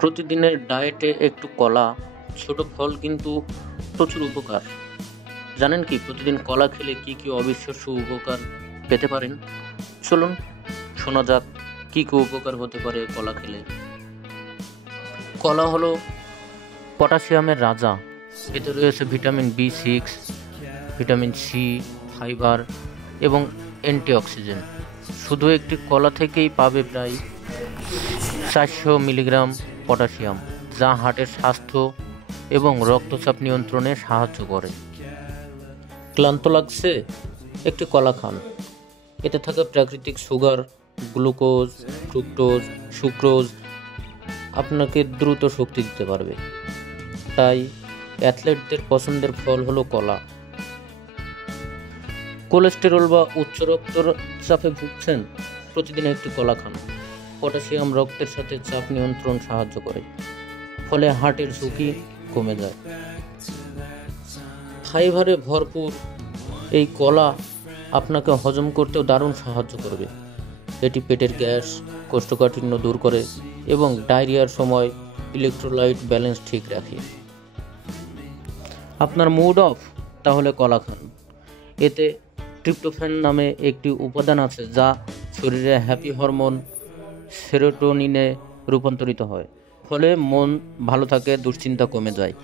প্রতিদিনের ডায়েটে একটু কলা, ছোট ফল কিন্তু প্রচুর উপকার। জানেন কি প্রতিদিন কলা খেলে কি কি অবিশ্বাস্য উপকার পেতে পারেন? চলুন শোনা যাক কি কি উপকার হতে পারে কলা খেলে। কলা হলো পটাশিয়ামের রাজা। এতে রয়েছে vitamin B6, vitamin C, fibre এবং অ্যান্টিঅক্সিডেন্ট। শুধু একটি কলা থেকেই পাবে প্রায় 400 মিলিগ্রাম পটাশিয়াম, যা হার্টের স্বাস্থ্য এবং রক্তচাপ নিয়ন্ত্রণে সাহায্য করে। ক্লান্ত লাগছে? একটি কলা খান। এতে থাকা প্রাকৃতিক সুগার, গ্লুকোজ, ফ্রুক্টোজ, সুক্রোজ আপনাকে দ্রুত শক্তি দিতে পারবে। তাই অ্যাথলেটদের পছন্দের ফল হলো কলা। কোলেস্টেরল বা উচ্চ রক্তচাপে ভুগছেন? প্রতিদিন একটি কলা খান। পটাশিয়াম রক্তের সাথে চাপ নিয়ন্ত্রণ সাহায্য করে, ফলে হার্টের ঝুঁকি কমে যায়। ফাইবারে ভরপুর এই কলা আপনাকে হজম করতেও দারুণ সাহায্য করবে। এটি পেটের গ্যাস, কোষ্ঠকাঠিন্য দূর করে এবং ডায়রিয়ার সময় ইলেকট্রোলাইট ব্যালেন্স ঠিক রাখে। আপনার মুড অফ? তাহলে কলা খান। এতে ট্রিপ্টোফ্যান নামে একটি উপাদান আছে যা শরীরে হ্যাপি হরমোন সেরোটোনিনে রূপান্তরিত হয়, ফলে মন ভালো থাকে, দুশ্চিন্তা কমে যায়।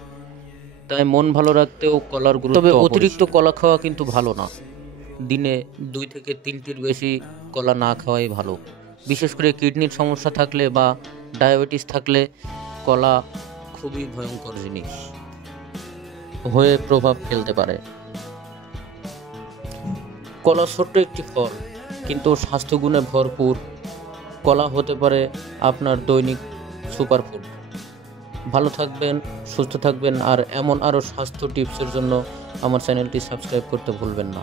তাই মন ভালো রাখতেও কলার গুরুত্ব। তবে অতিরিক্ত কলা খাওয়া কিন্তু ভালো না। দিনে 2 থেকে 3টির বেশি কলা না খাওয়াই ভালো। বিশেষ করে কিডনির সমস্যা থাকলে বা ডায়াবেটিস থাকলে কলা খুবই ভয়ঙ্কর জিনিস হয়ে প্রভাব ফেলতে পারে। কলা ছোট্ট একটি ফল, কিন্তু স্বাস্থ্যগুণে ভরপুর। কলা হতে পারে আপনার দৈনিক সুপারফুড। ভালো থাকবেন, সুস্থ থাকবেন, আর এমন আরও স্বাস্থ্য টিপসের জন্য আমার চ্যানেলটি সাবস্ক্রাইব করতে ভুলবেন না।